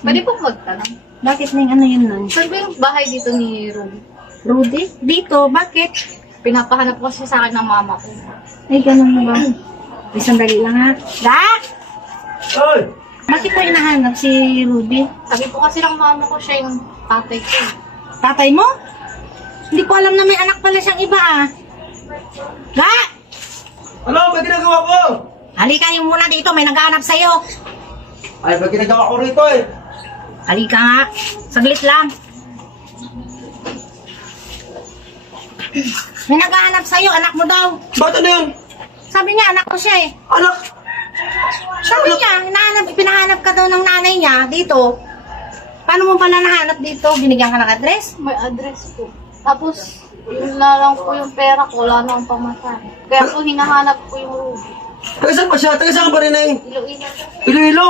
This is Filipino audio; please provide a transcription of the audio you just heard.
Pwede po magtanong. Bakit may ano yun nun? Saan ba yung bahay dito ni Ruby? Rudy? Dito, bakit? Pinapahanap ko kasi sa akin ng mama ko. Ay, ganun ba? May sandali lang ha. Da! Oy! Bakit mo hinahanap si Rudy? Sabi po kasi ng mama ko, siya yung tatay ko. Tatay mo? Hindi ko alam na may anak pala siyang iba ah. Da! Ano ba ginagawa ko? Halika yung muna dito, may naghahanap sa'yo. Ay, ba ginagawa ko rito eh? Halika nga, saglit lang. May naghahanap sa'yo, anak mo daw. Ba't ano yun? Sabi niya, anak ko siya eh. Anak! Sabi niya, pinahanap ka daw ng nanay niya dito. Paano mo pala nahanap dito? Binigyan ka ng address? May address po. Tapos, yun na lang po yung pera ko, wala na akong pamasahe. Kaya po hinahanap ko yung Ruby. Taga saan pa siya? Taga saan ka ba rin eh? Iloilo. Iloilo?